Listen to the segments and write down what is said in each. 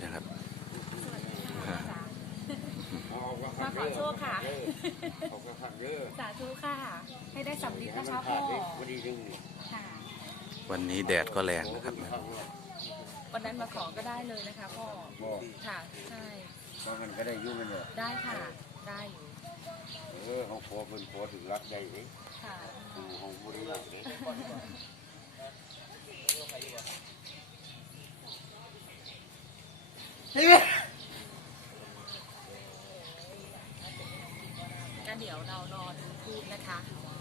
ได้ปักทูบแล้วนะครับอ่ามาขอโชคค่ะ ขอบคุณครับเยอะสาธุค่ะ ให้ได้สำลิดให้นะมันคะขาพ่อดเด็กพอดีนึงนี่ค่ะวันนี้แดดก็แรงนะครับ วันนั้นมาขอก็ได้เลยนะคะพ่อบอกค่ะใช่ว่ามันก็ได้อยุ่งมันเลยได้ค่ะ ได้อยู่เออเขาพอเป็นพอถึงรักได้เลยค่ะดูเขาบริรักเลย ก็เดี๋ยวเรารอดูทูบนะคะ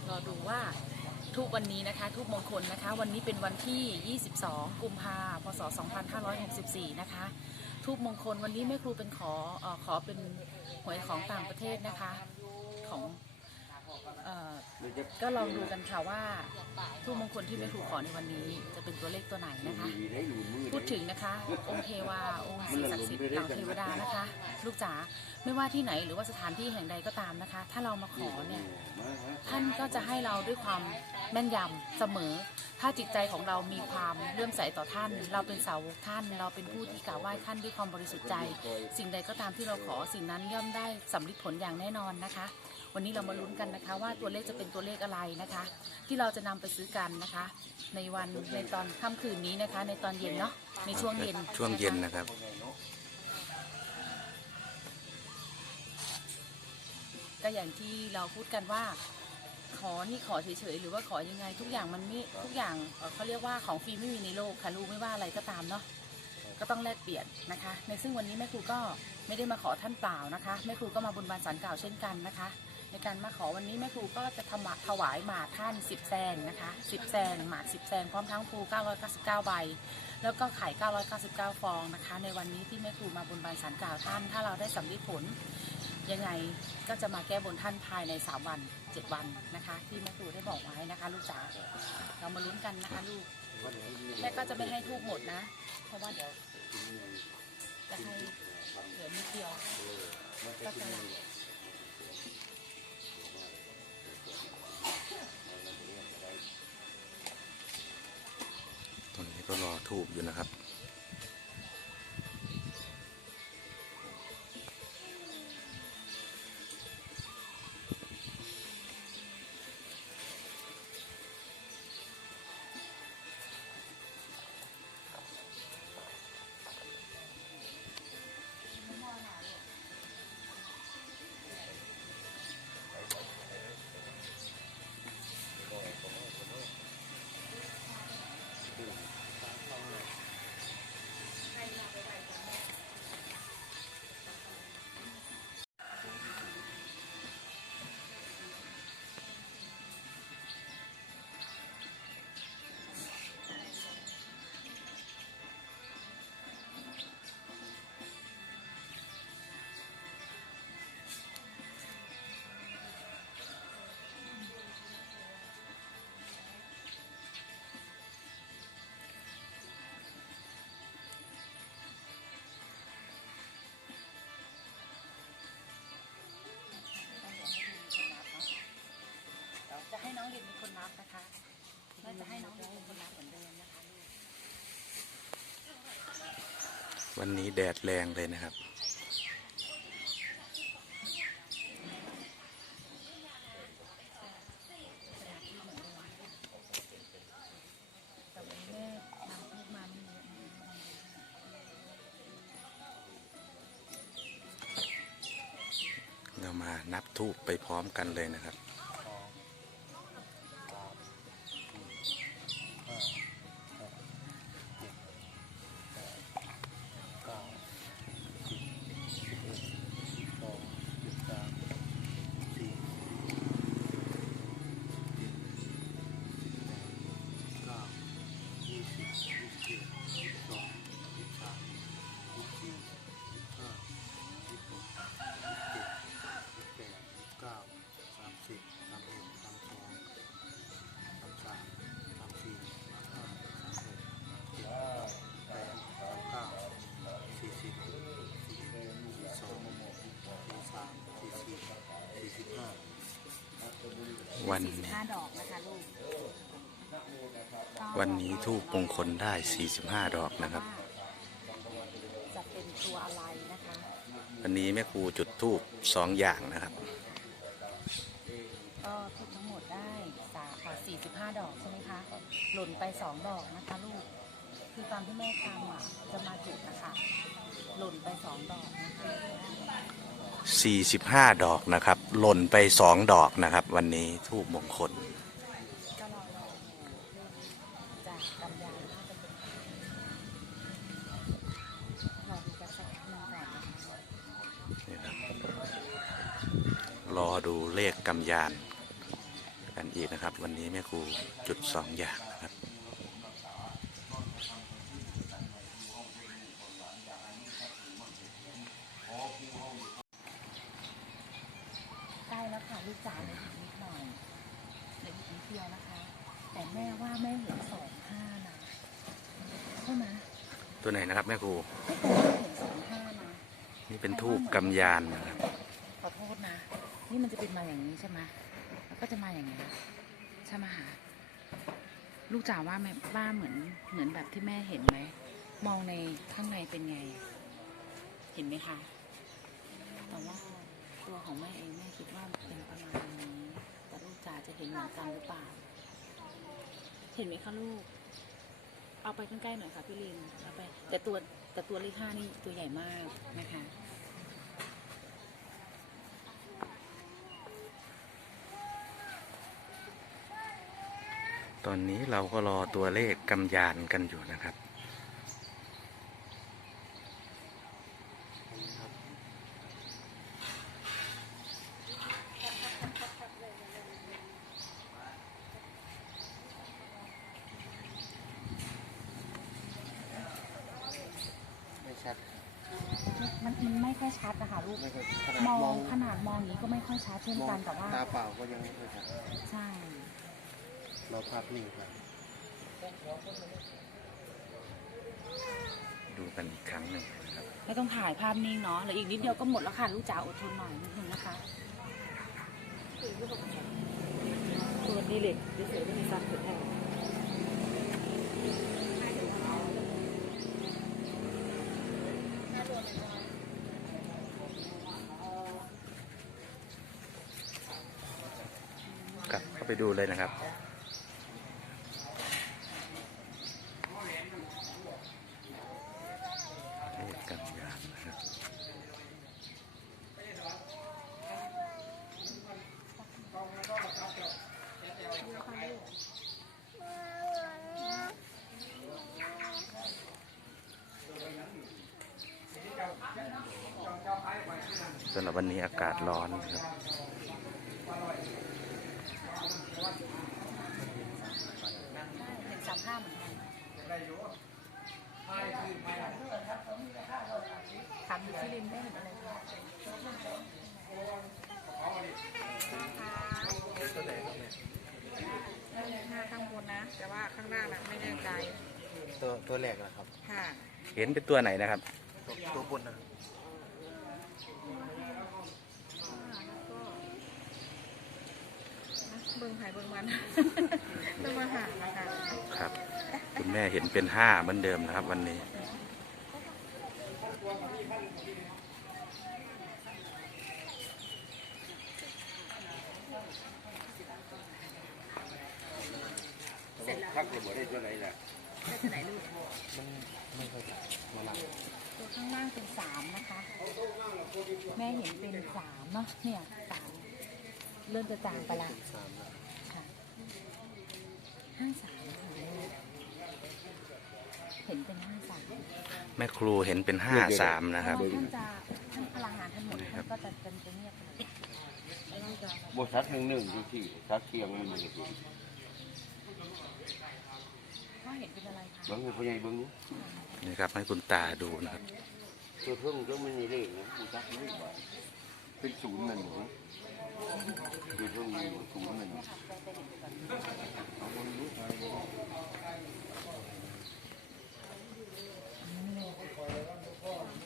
รอดูว่าทูบวันนี้นะคะทูบมงคลนะคะ วันนี้เป็นวันที่ 22 กุมภาพศ 2564 นะคะทูบมงคลวันนี้แม่ครูเป็นขออขอเป็นหวยของต่างประเทศนะคะของ เอ่อเดี๋ยวจะก็ลองดูกันค่ะว่าทูบมงคลที่แม่ครูขอในวันนี้ จะเป็นตัวเลขตัวไหนนะคะ ดีได้หนุนมือพูดถึงนะคะ องค์เทวา องค์สิ่งศักดิ์สิทธิ์เหล่าเทวดานะคะ ลูกจ๋าไม่ว่าที่ไหนหรือว่าสถานที่แห่งใดก็ตามนะคะ ถ้าเรามาขอเนี่ย ท่านก็จะให้เราด้วยความแม่นยำเสมอ ถ้าจิตใจของเรามีความเลื่อมใสต่อท่าน เราเป็นสาวกท่าน เราเป็นผู้ที่กราบไหว้ท่านด้วยความบริสุทธิ์ใจ สิ่งใดก็ตามที่เราขอสิ่งนั้นย่อมได้สำลิดผลอย่างแน่นอนนะคะ วันนี้เรามาลุ้นกันนะคะ ว่าตัวเลขจะเป็นตัวเลขอะไรนะคะ ที่เราจะนำไปซื้อกันนะคะ ในวันในตอนค่ำคืนนี้นะคะ ในตอนเย็นเนาะในช่วงเย็นช่วงเย็นนะคะนะครับก็อย่างที่เราพูดกันว่า ขอนี่ขอเฉยๆหรือว่าขอยังไง ทุกอย่างมันไม่ทุกอย่างเอ่อเขาเรียกว่าของฟรีไม่มีในโลกค่ะลูกไม่ว่าอะไรก็ตามเนาะก็ต้องแลกเปลี่ยนนะคะ ในซึ่งวันนี้แม่ครูก็ไม่ได้มาขอท่านเปล่านะคะแม่ครูก็มาบุญบานสันกล่าวเช่นกันนะคะ ในการมาขอวันนี้แม่ครูก็จะทำถวายหมากท่าน10แซงนะคะ10แซงหมาก10แซงพร้อมทั้งภู999 ใบ แล้วก็ไข่999 ฟองนะคะ ในวันนี้ที่แม่ครูมาบนบานสารกล่าวท่าน ถ้าเราได้สำลิดผลยังไงก็จะมาแก้บนท่านภายใน 3 วัน 7 วันนะคะ ที่แม่ครูได้บอกไว้นะคะ ลูกจ๋าเรามาลุ้นกันนะคะลูกแม่ก็จะไม่ให้ทูกหมดนะ เพราะว่าเดี๋ยวจะให้เหลือนิดเดียวก็จะ ก็รอทูบอยู่นะครับ แม่จะให้น้องเรียนเป็นคนนับเหมือนเดิมนะคะลูกวันนี้แดดแรงเลยนะครับ แต่วันนี้แม่นำลูกมาไม่เยอะนะเรามานับทูบไปพร้อมกันเลยนะครับ วันนี้วันนี้ทูบมงคลได้ 45 ดอกนะครับ จะเป็นตัวอะไรนะคะวันนี้แม่ครูจุดทูบสองอย่างนะครับ ก็ทุบทั้งหมดได้45 ดอกใช่ไหมคะหล่นไป 2 ดอกนะคะลูก คือตามที่แม่ทำอะจะมาจุดนะคะ หล่นไป2ดอกนะคะ45 ดอกนะครับ หล่นไปสองดอกนะครับ วันนี้ทูบมงคล ก็รอรอจากกำยานน่าจะเป็นรอดูกันสักหนึ่งก่อนนะคะนี่ครับรอดูเลขกำยาน กันอีกนะครับ วันนี้แม่ครูจุดสองอย่างนะครับ ใกล้ แล้วค่ะลูกจ๋าเหลยอีกนิดหน่อยเหลยอีกนิดเดียวนะคะ แต่แม่ว่าแม่เห็นสองห้านะใช่ไหมตัวไหนนะครับแม่ครูไม่เคยเห็นสองห้านะนี่เป็นทูบกำยานนะครับขอโทษนะ นี่มันจะเป็นมาอย่างนี้ใช่ไหมแล้วก็จะมาอย่างนี้ใช่ไหมคะลูกจ๋าว่าแม่ว่าเหมือนเหมือนแบบที่แม่เห็นไหมมองในข้างในเป็นไง เห็นไหมคะแต่ว่า ตัวของแม่เองแม่คิดว่าเป็นประมาณนี้ แต่ลูกจ๋าจะเห็นเหมือนกันหรือเปล่า เห็นไหมคะลูก เอาไปใกล้ๆหน่อยค่ะพี่ลินเอาไป แต่ตัวแต่ตัวเลขห้านี่ตัวใหญ่มากนะคะตอนนี้เราก็รอตัวเลขกำยานกันอยู่นะครับ ไม่ชัด มันมันไม่ค่ อยชัดนะคะลูกไม่ค่อยขมนาดองมองขนาดมองอย่างนี้ก็ไม่ค่อยชัดเช่นมองกันแต่ว่าตาเปล่าก็ยังไม่ค่อยชัดใช่ เราภาพนิ่งครับดูกันอีกครั้งหนึ่งนะครับ ไม่ต้องถ่ายภาพนิ่งเนาะเหลืออีกนิดเดียวก็หมดแล้วค่ะลูกจ๋าอดทนหน่อยนิดนึงนะคะตัวดีเล็กดีเสือไม่มีซับถึงแน่กลับเข้า ไปดูเลยนะครับเลขกำยานะครับสำหรับวันนี้อากาศร้อนนะครับ เห็นสามห้าเหมือนกันถามอยู่ที่ริมได้เห็นอะไรคะหน้าข้างบนนะ แต่ว่าข้างล่างน่ะไม่แน่ใจตัวตัวแรกนะครับ ค่ะ เห็นเป็นตัวไหนนะครับ ตัวตัวบนนะครับ เบิ่งไผ่เบิ่งมันต้องมาหานะคะครับ คุณแม่เห็นเป็นห้าเหมือนเดิมนะครับ วันนี้ทักเลยบ่ได้ตัวไหนแหละได้ที่ไหนลูกมันไม่ค่อยชัดมาหลังตัวข้างล่างเป็นสามนะคะ แม่เห็นเป็นสามเนาะเนี่ยสาม เริ่มจะจางไปละสามนะค่ะห้าสามค่ะแม่เห็นเป็นห้าสามแม่ครูเห็นเป็นห้าสามนะครับท่านจะท่านพลังงานท่านหมดท่านก็จะจะจะเงียบไปเลยแล้วก็จะบชัดหนึ่งหนึ่งดูที่ชัดเคียงมันอยู่ที่พ่อเห็นเป็นอะไรคะเบิ้งให้พ่อใหญ่เบิ้งดูนี่ครับให้คุณตาดูนะครับตัวเพิ่งก็ไม่มีเลขนะดูชัดไม่บ่อยเป็นศูนย์นั่นหนู ดูเพิ่งมีศูนย์นั่นเอาบนดูไป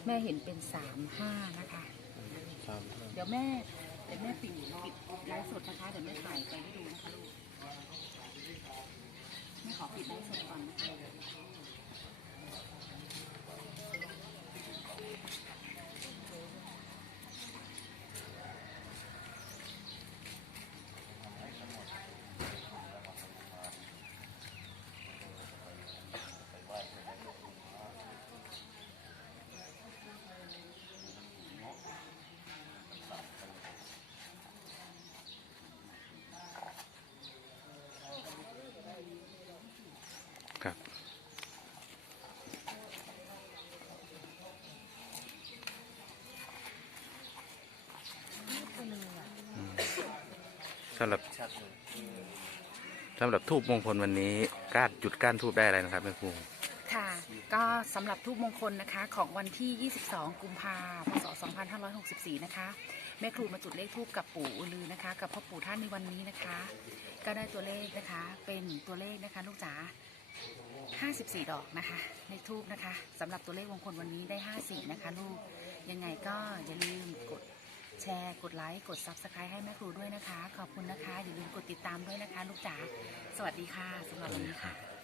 แม่เห็นเป็นสามห้านะคะ สามเดี๋ยวแม่เดี๋ยวแม่ปิดปิดไลฟ์สดนะคะเดี๋ยวแม่ถ่ายไปให้ดูนะคะลูกแม่ขอปิดไลฟ์สดก่อนนะคะ สำหรับชัดเลยสำหรับทูบมงคลวันนี้ก้านจุดก้านทูบได้อะไรนะครับแม่ครูค่ะก็สำหรับทูบมงคลนะคะของวันที่ 22 กุมภาพันธ์พศ 2564 นะคะ แม่ครูมาจุดเลขทูบกับปู่อือลือนะคะ กับพ่อปู่ท่านในวันนี้นะคะ ก็ได้ตัวเลขนะคะเป็นตัวเลขนะคะลูกจ๋า54 ดอกนะคะเลขทูบนะคะสำหรับตัวเลขมงคลวันนี้ได้ 54 นะคะลูกยังไงก็อย่าลืมกด แชร์ กดไลค์ กด Subscribe ให้แม่ครูด้วยนะคะ ขอบคุณนะคะ อย่าลืมกดติดตามด้วยนะคะ ลูกจ๋า สวัสดีค่ะสำหรับวันนี้ค่ะ